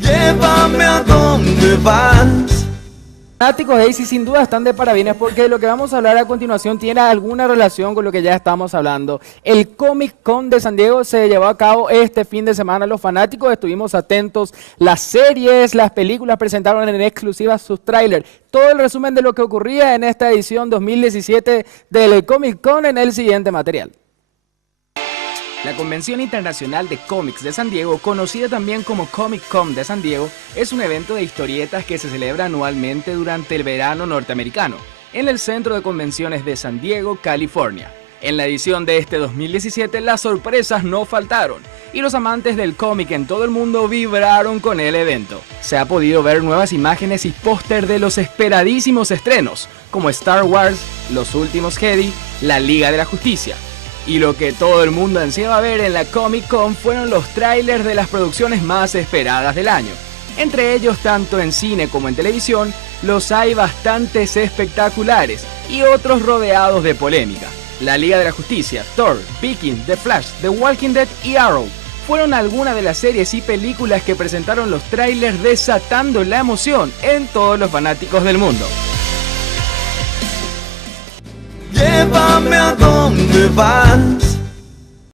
Llévame a donde vas. Fanáticos de AC sin duda están de parabienes porque lo que vamos a hablar a continuación tiene alguna relación con lo que ya estamos hablando. El Comic Con de San Diego se llevó a cabo este fin de semana. Los fanáticos estuvimos atentos. Las series, las películas presentaron en exclusiva sus trailers. Todo el resumen de lo que ocurría en esta edición 2017 del Comic Con en el siguiente material. La Convención Internacional de Cómics de San Diego, conocida también como Comic Con de San Diego, es un evento de historietas que se celebra anualmente durante el verano norteamericano, en el Centro de Convenciones de San Diego, California. En la edición de este 2017, las sorpresas no faltaron, y los amantes del cómic en todo el mundo vibraron con el evento. Se ha podido ver nuevas imágenes y póster de los esperadísimos estrenos, como Star Wars, Los Últimos Jedi, La Liga de la Justicia. Y lo que todo el mundo ansiaba ver en la Comic Con fueron los trailers de las producciones más esperadas del año. Entre ellos, tanto en cine como en televisión, los hay bastantes espectaculares y otros rodeados de polémica. La Liga de la Justicia, Thor, Vikings, The Flash, The Walking Dead y Arrow fueron algunas de las series y películas que presentaron los trailers desatando la emoción en todos los fanáticos del mundo. Llévame a donde vas.